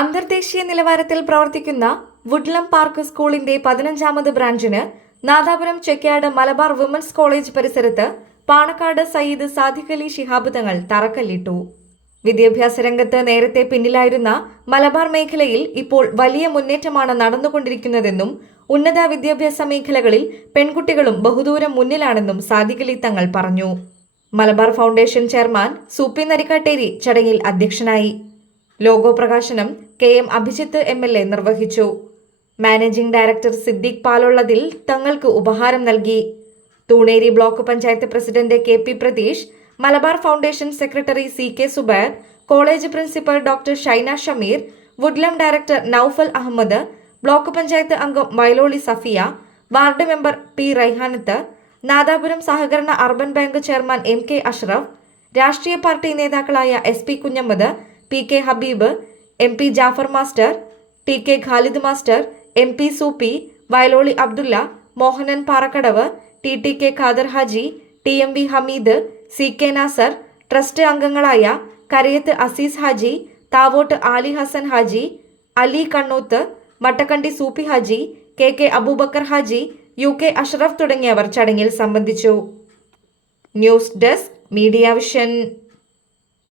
അന്തർദേശീയ നിലവാരത്തിൽ പ്രവർത്തിക്കുന്ന വുഡ്ലം പാർക്ക് സ്കൂളിന്റെ 15ാമത് ബ്രാഞ്ചിന് നാദാപുരം ചെക്യാട് മലബാർ വിമൻസ് കോളേജ് പരിസരത്ത് പാണക്കാട് സയ്യിദ് സാദിഖ് അലി ശിഹാബ് തങ്ങൾ തറക്കല്ലിട്ടു. വിദ്യാഭ്യാസ രംഗത്ത് നേരത്തെ പിന്നിലായിരുന്ന മലബാർ മേഖലയിൽ ഇപ്പോൾ വലിയ മുന്നേറ്റമാണ് നടന്നുകൊണ്ടിരിക്കുന്നതെന്നും ഉന്നത വിദ്യാഭ്യാസ മേഖലകളിൽ പെൺകുട്ടികളും ബഹുദൂരം മുന്നിലാണെന്നും സാദിഖ് അലി തങ്ങൾ പറഞ്ഞു. മലബാർ ഫൗണ്ടേഷൻ ചെയർമാൻ സൂപ്പി നരിക്കാട്ടേരി ചടങ്ങിൽ അധ്യക്ഷനായി. ലോഗോ പ്രകാശനം KM അഭിജിത്ത് MLA നിർവഹിച്ചു. മാനേജിംഗ് ഡയറക്ടർ സിദ്ദീഖ് പാലുള്ളതിൽ തങ്ങൾക്ക് ഉപഹാരം നൽകി. Thooneri block panchayat president KP Pratheesh, Malabar foundation secretary CK Zubair, college principal doctor Shaina Shameer, Woodlem director Noufal Ahammed, block panchayat അംഗം Vayaloli Safiya, ward member P Raihanath, Nadapuram സഹകരണ urban bank chairman MK Ashraf, രാഷ്ട്രീയ പാർട്ടി നേതാക്കളായ SP Kunhammad, PK Habeeb, MP Jafar master, TK Khalid master, MP Soopi, Vayaloli Abdulla, Mohanan Parakkadavu, TTK Khader Haji, TMV Hameed, CK Nasar, trust അംഗങ്ങളായ കരയത്ത് അസീസ് ഹാജി, താവോട്ട് ആലി Hasan Haji, Ali Kannoth, മട്ടക്കണ്ടി Soopy Haji, KK Abubakar Haji, UK Ashraf തുടങ്ങിയവർ ചടങ്ങിൽ സംബന്ധിച്ചു. News desk media vision.